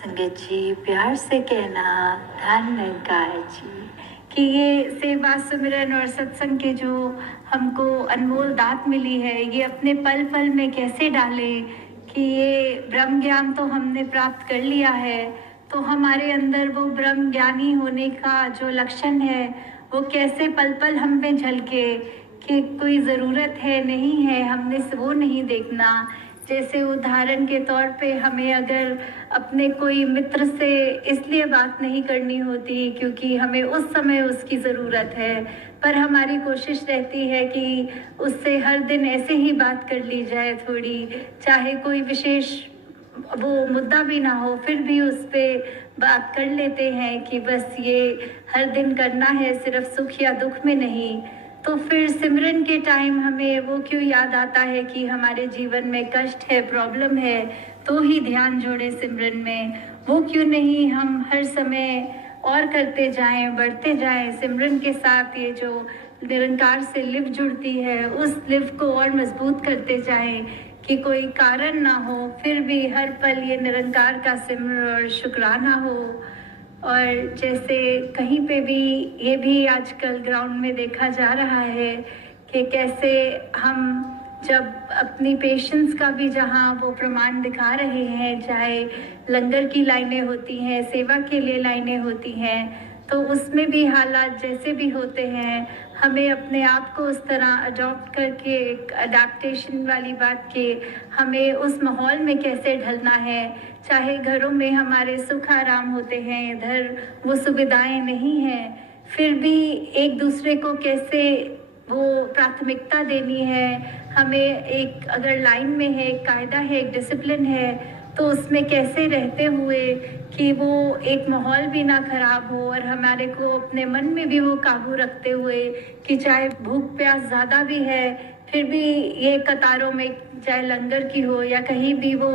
संगत जी, प्यार से कहना धन निरंकार जी कि ये सेवा सुमिरन और सत्संग के जो हमको अनमोल दात मिली है, ये अपने पल पल में कैसे डालें कि ये ब्रह्म ज्ञान तो हमने प्राप्त कर लिया है, तो हमारे अंदर वो ब्रह्म ज्ञानी होने का जो लक्षण है वो कैसे पल पल हम में झलके कि कोई ज़रूरत है नहीं है, हमने वो नहीं देखना। जैसे उदाहरण के तौर पे हमें अगर अपने कोई मित्र से इसलिए बात नहीं करनी होती क्योंकि हमें उस समय उसकी ज़रूरत है, पर हमारी कोशिश रहती है कि उससे हर दिन ऐसे ही बात कर ली जाए थोड़ी, चाहे कोई विशेष वो मुद्दा भी ना हो, फिर भी उस पे बात कर लेते हैं कि बस ये हर दिन करना है, सिर्फ सुख या दुख में नहीं। तो फिर सिमरन के टाइम हमें वो क्यों याद आता है कि हमारे जीवन में कष्ट है, प्रॉब्लम है, तो ही ध्यान जोड़े सिमरन में। वो क्यों नहीं हम हर समय और करते जाएं, बढ़ते जाएं सिमरन के साथ। ये जो निरंकार से लिव जुड़ती है, उस लिव को और मजबूत करते जाएं कि कोई कारण ना हो, फिर भी हर पल ये निरंकार का सिमरन और शुक्राना हो। और जैसे कहीं पे भी ये भी आजकल ग्राउंड में देखा जा रहा है कि कैसे हम जब अपनी पेशेंस का भी जहाँ वो प्रमाण दिखा रहे हैं, चाहे लंगर की लाइनें होती हैं, सेवा के लिए लाइनें होती हैं, तो उसमें भी हालात जैसे भी होते हैं, हमें अपने आप को उस तरह अडॉप्ट करके एक अडेप्टेशन वाली बात कि हमें उस माहौल में कैसे ढलना है। चाहे घरों में हमारे सुख आराम होते हैं, इधर वो सुविधाएं नहीं हैं, फिर भी एक दूसरे को कैसे वो प्राथमिकता देनी है। हमें एक अगर लाइन में है, एक कायदा है, एक डिसिप्लिन है, तो उसमें कैसे रहते हुए कि वो एक माहौल भी ना खराब हो और हमारे को अपने मन में भी वो काबू रखते हुए कि चाहे भूख प्यास ज़्यादा भी है, फिर भी ये कतारों में चाहे लंगर की हो या कहीं भी वो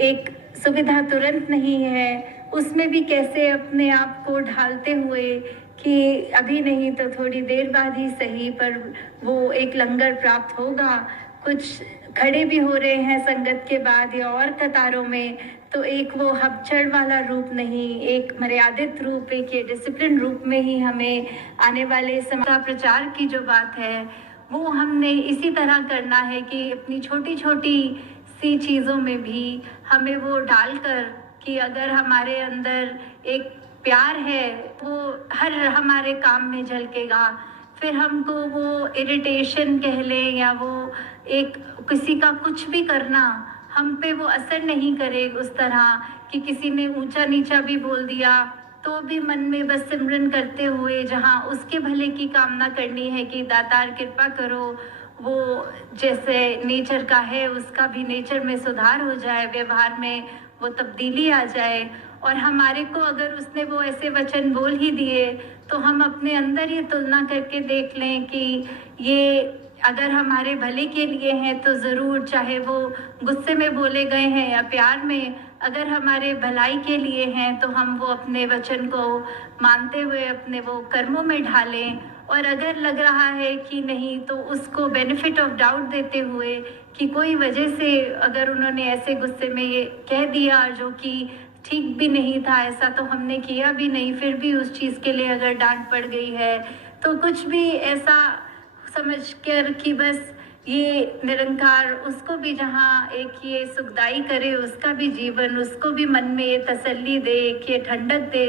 एक सुविधा तुरंत नहीं है, उसमें भी कैसे अपने आप को ढालते हुए कि अभी नहीं तो थोड़ी देर बाद ही सही, पर वो एक लंगर प्राप्त होगा। कुछ खड़े भी हो रहे हैं संगत के बाद या और कतारों में, तो एक वो हबचड़ वाला रूप नहीं, एक मर्यादित रूप, एक ये डिसिप्लिन रूप में ही हमें आने वाले समाज प्रचार की जो बात है वो हमने इसी तरह करना है कि अपनी छोटी छोटी सी चीज़ों में भी हमें वो डालकर कि अगर हमारे अंदर एक प्यार है वो हर हमारे काम में झलकेगा। फिर हमको वो इरिटेशन कह लें या वो एक किसी का कुछ भी करना हम पे वो असर नहीं करे उस तरह कि किसी ने ऊंचा नीचा भी बोल दिया तो भी मन में बस सिमरन करते हुए जहाँ उसके भले की कामना करनी है कि दातार कृपा करो, वो जैसे नेचर का है उसका भी नेचर में सुधार हो जाए, व्यवहार में वो तब्दीली आ जाए। और हमारे को अगर उसने वो ऐसे वचन बोल ही दिए तो हम अपने अंदर ये तुलना करके देख लें कि ये अगर हमारे भले के लिए हैं तो ज़रूर, चाहे वो गुस्से में बोले गए हैं या प्यार में, अगर हमारे भलाई के लिए हैं तो हम वो अपने वचन को मानते हुए अपने वो कर्मों में ढालें। और अगर लग रहा है कि नहीं तो उसको बेनिफिट ऑफ डाउट देते हुए कि कोई वजह से अगर उन्होंने ऐसे गुस्से में ये कह दिया जो कि ठीक भी नहीं था, ऐसा तो हमने किया भी नहीं, फिर भी उस चीज़ के लिए अगर डांट पड़ गई है तो कुछ भी ऐसा समझ कर कि बस ये निरंकार उसको भी जहाँ एक ये सुखदाई करे, उसका भी जीवन, उसको भी मन में ये तसल्ली दे कि ये ठंडक दे,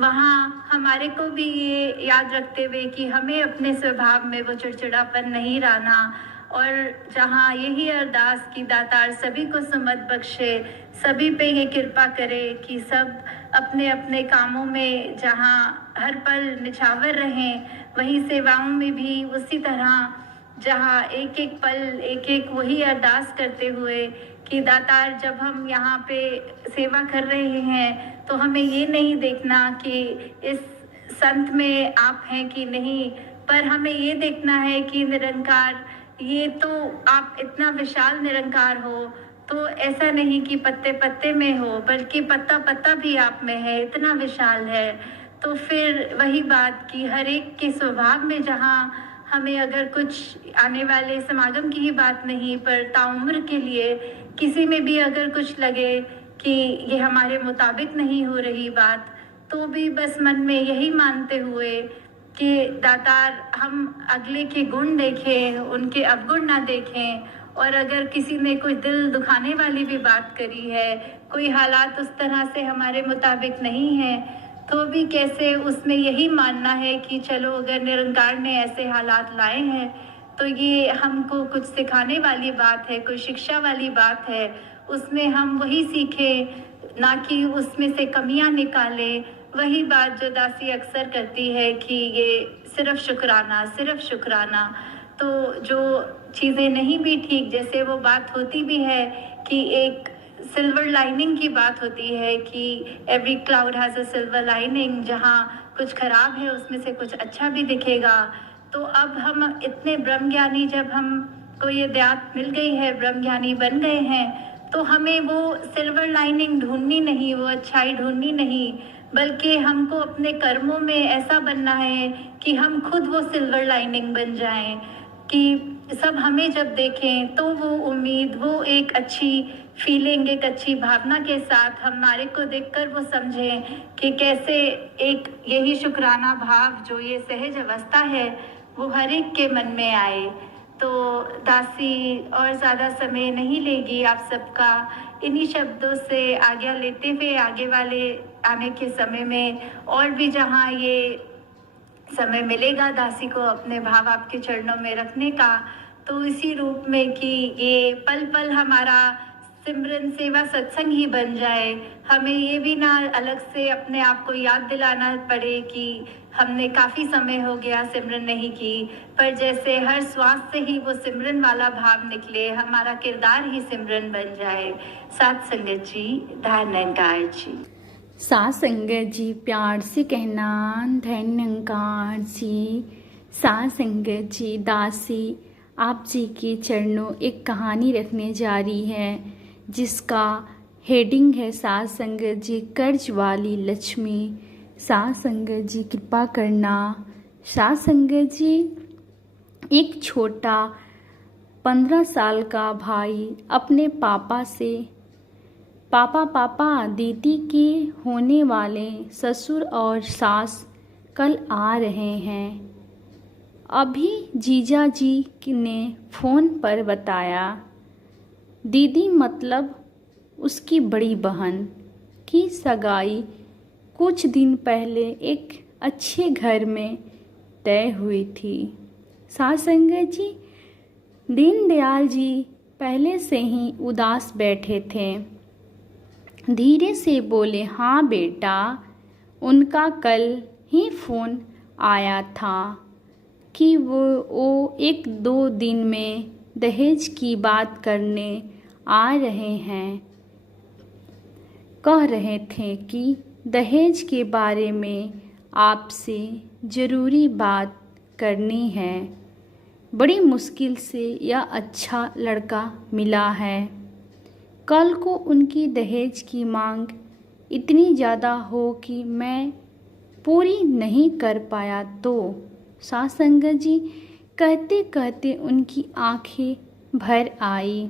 वहाँ हमारे को भी ये याद रखते हुए कि हमें अपने स्वभाव में वो चिड़चिड़ापन नहीं रहना। और जहाँ यही अरदास की दातार सभी को सुमत बख्शे, सभी पे ये कृपा करे कि सब अपने अपने कामों में जहाँ हर पल निछावर रहें, वही सेवाओं में भी उसी तरह जहाँ एक एक पल एक एक वही अरदास करते हुए कि दातार जब हम यहाँ पे सेवा कर रहे हैं तो हमें ये नहीं देखना कि इस संत में आप हैं कि नहीं, पर हमें ये देखना है कि निरंकार ये तो आप इतना विशाल निरंकार हो, तो ऐसा नहीं कि पत्ते पत्ते में हो बल्कि पत्ता पत्ता भी आप में है, इतना विशाल है। तो फिर वही बात कि हर एक के स्वभाव में जहाँ हमें अगर कुछ आने वाले समागम की ही बात नहीं पर ताउम्र के लिए किसी में भी अगर कुछ लगे कि ये हमारे मुताबिक नहीं हो रही बात, तो भी बस मन में यही मानते हुए कि दातार हम अगले के गुण देखें, उनके अवगुण ना देखें, और अगर किसी ने कोई दिल दुखाने वाली भी बात करी है, कोई हालात उस तरह से हमारे मुताबिक नहीं है, तो भी कैसे उसमें यही मानना है कि चलो अगर निरंकार ने ऐसे हालात लाए हैं तो ये हमको कुछ सिखाने वाली बात है, कोई शिक्षा वाली बात है, उसमें हम वही सीखें, ना कि उसमें से कमियां निकालें। वही बात जो दासी अक्सर करती है कि ये सिर्फ शुक्राना, सिर्फ शुक्राना। तो जो चीज़ें नहीं भी ठीक, जैसे वो बात होती भी है कि एक सिल्वर लाइनिंग की बात होती है कि every cloud has a silver lining, जहाँ कुछ खराब है उसमें से कुछ अच्छा भी दिखेगा। तो अब हम इतने ब्रह्म ज्ञानी, जब हमको ये ध्यात मिल गई है, ब्रह्म ज्ञानी बन गए हैं, तो हमें वो सिल्वर लाइनिंग ढूंढनी नहीं, वो अच्छाई ढूंढनी नहीं, बल्कि हमको अपने कर्मों में ऐसा बनना है कि हम खुद वो सिल्वर लाइनिंग बन जाएं, कि सब हमें जब देखें तो वो उम्मीद, वो एक अच्छी फीलिंग, एक अच्छी भावना के साथ हमारे को देखकर वो समझें कि कैसे एक यही शुक्राना भाव, जो ये सहज अवस्था है, वो हर एक के मन में आए। तो दासी और ज़्यादा समय नहीं लेगी आप सबका, इन्हीं शब्दों से आज्ञा लेते हुए आगे वाले आने के समय में और भी जहाँ ये समय मिलेगा दासी को अपने भाव आपके चरणों में रखने का, तो इसी रूप में कि ये पल पल हमारा सिमरन सेवा सत्संग ही बन जाए। हमें ये भी ना अलग से अपने आप को याद दिलाना पड़े कि हमने काफ़ी समय हो गया सिमरन नहीं की, पर जैसे हर श्वास से ही वो सिमरन वाला भाव निकले, हमारा किरदार ही सिमरन बन जाए। साथ संगत जी, धन्यकार जी। साथ संगत जी, प्यार से कहना धन्यकार जी। साथ संगत जी, दासी आप जी के चरणों एक कहानी रखने जा रही है, जिसका हेडिंग है साथ संगत जी, कर्ज वाली लक्ष्मी। साथ संगत जी, कृपा करना। साथ संगत जी, एक छोटा 15 साल का भाई अपने पापा से, पापा पापा दीदी के होने वाले ससुर और सास कल आ रहे हैं। अभी जीजा जी ने फ़ोन पर बताया। दीदी मतलब उसकी बड़ी बहन की सगाई कुछ दिन पहले एक अच्छे घर में तय हुई थी। साथ संगत जी, दीनदयाल जी पहले से ही उदास बैठे थे। धीरे से बोले, हाँ बेटा, उनका कल ही फ़ोन आया था कि वो 1-2 दिन में दहेज की बात करने आ रहे हैं। कह रहे थे कि दहेज के बारे में आपसे ज़रूरी बात करनी है। बड़ी मुश्किल से यह अच्छा लड़का मिला है। कल को उनकी दहेज की मांग इतनी ज़्यादा हो कि मैं पूरी नहीं कर पाया तो। साथ संगत जी, कहते कहते उनकी आंखें भर आई।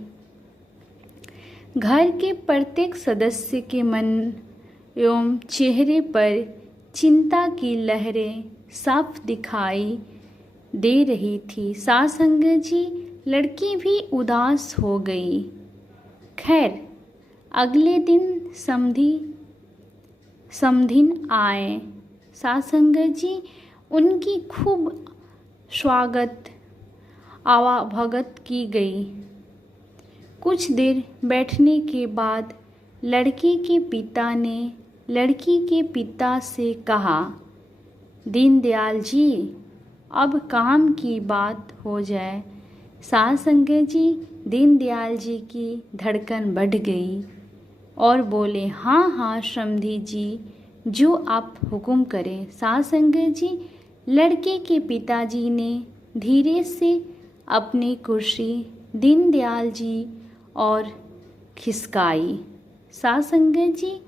घर के प्रत्येक सदस्य के मन एवं चेहरे पर चिंता की लहरें साफ दिखाई दे रही थी। साथ संगत जी, लड़की भी उदास हो गई। खैर, अगले दिन समधिन आए। साथ संगत जी, उनकी खूब स्वागत आवाभगत की गई। कुछ देर बैठने के बाद लड़के के पिता ने लड़की के पिता से कहा, दीनदयाल जी, अब काम की बात हो जाए। साथ संगत जी, दीनदयाल जी की धड़कन बढ़ गई और बोले, हाँ हाँ समधी जी, जो आप हुक्म करें। साथ संगत जी, लड़के के पिताजी ने धीरे से अपनी कुर्सी दीनदयाल जी और खिसकाई। साथ संगत जी,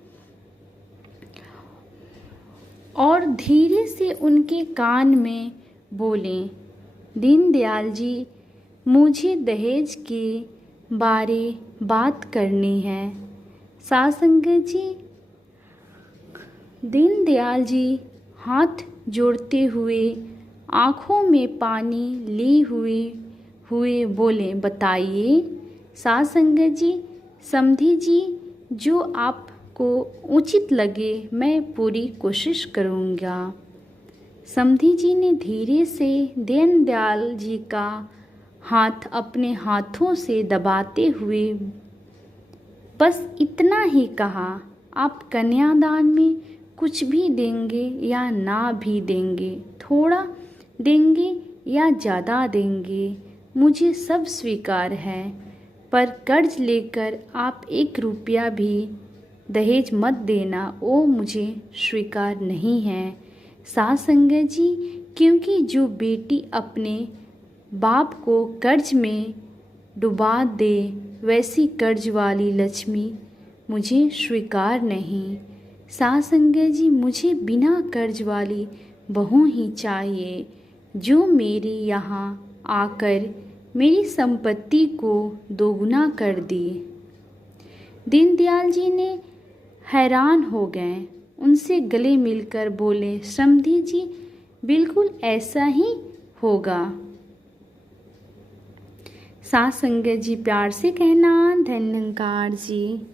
और धीरे से उनके कान में बोले, दीनदयाल जी, मुझे दहेज के बारे बात करनी है। सास संगत जी, दीनदयाल जी हाथ जोड़ते हुए आँखों में पानी लिए हुए बोले, बताइए। सास संगत जी, समधी जी, जो आपको उचित लगे मैं पूरी कोशिश करूँगा। समधी जी ने धीरे से दीनदयाल जी का हाथ अपने हाथों से दबाते हुए बस इतना ही कहा, आप कन्यादान में कुछ भी देंगे या ना भी देंगे, थोड़ा देंगे या ज़्यादा देंगे, मुझे सब स्वीकार है, पर कर्ज लेकर आप 1 रुपया भी दहेज मत देना, वो मुझे स्वीकार नहीं है। सास संगत जी, क्योंकि जो बेटी अपने बाप को कर्ज में डुबा दे वैसी कर्ज वाली लक्ष्मी मुझे स्वीकार नहीं। सास संगत जी, मुझे बिना कर्ज वाली बहू ही चाहिए, जो मेरी यहाँ आकर मेरी संपत्ति को दोगुना कर दी। दीनदयाल जी ने हैरान हो गए, उनसे गले मिलकर बोले, समधी जी, बिल्कुल ऐसा ही होगा। सास संगत जी प्यार से कहना, धन्यकार जी।